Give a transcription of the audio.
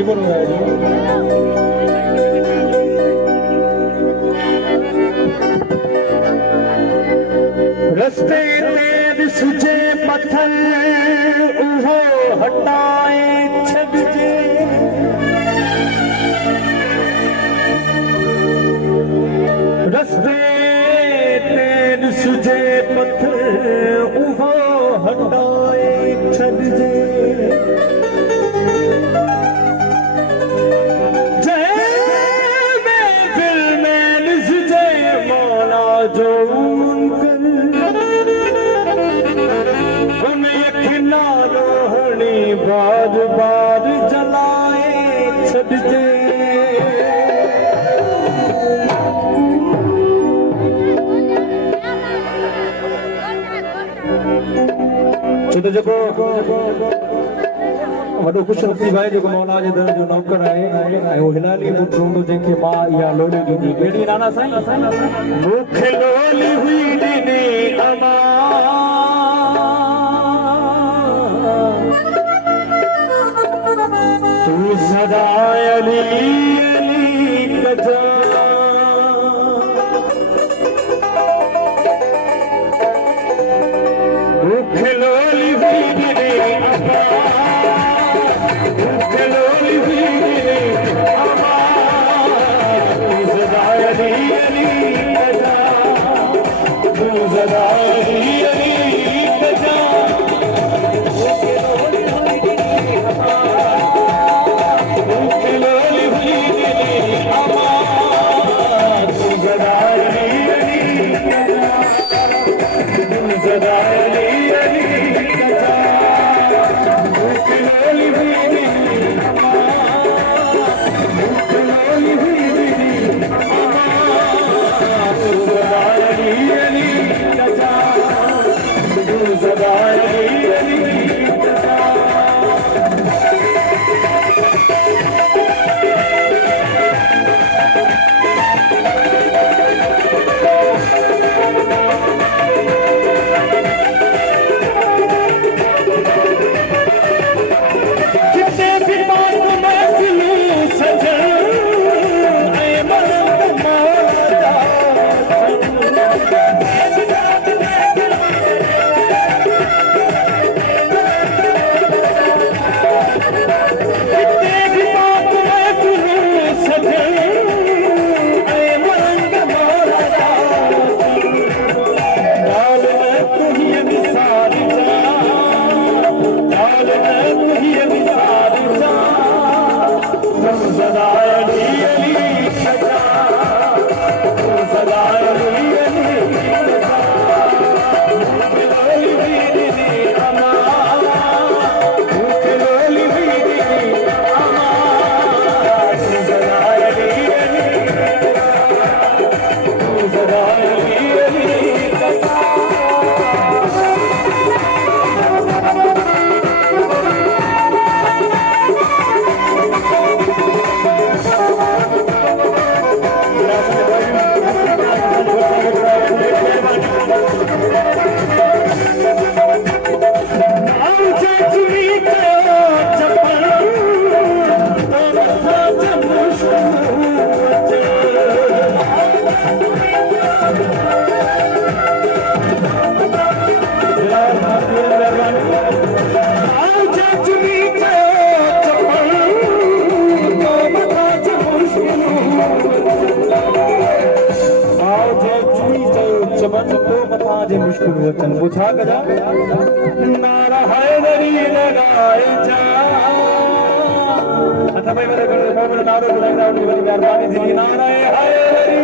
जी बोलो है जी रस्ते ते सुजे पत्थर उहो हटाए छॾजे रस्ते ते सुजे पत्थर उहो हटाए छॾजे जो मुनकर उन यखिना रोहणी बार बार जलाए छॾजे छो त जेको वॾो ख़ुशरफ़ी भाई जेको मौला जे दर जो नौकर आहे ऐं उहो हिलाली पुट हूंदो जंहिंखे मां इहा लोली ॾिनी कहिड़ी नाना साईं मूंखे लोली हुई ॾिनी अमा तूं सदा अली अली कजा मूंखे लोली हुई ॾिनी अमा मुश्किल वचन बुझा कजा नारा हैदरी लगाए जा अच्छा भाई मेरे नारे बुलाए मेहरबानी थी नारा हैदरी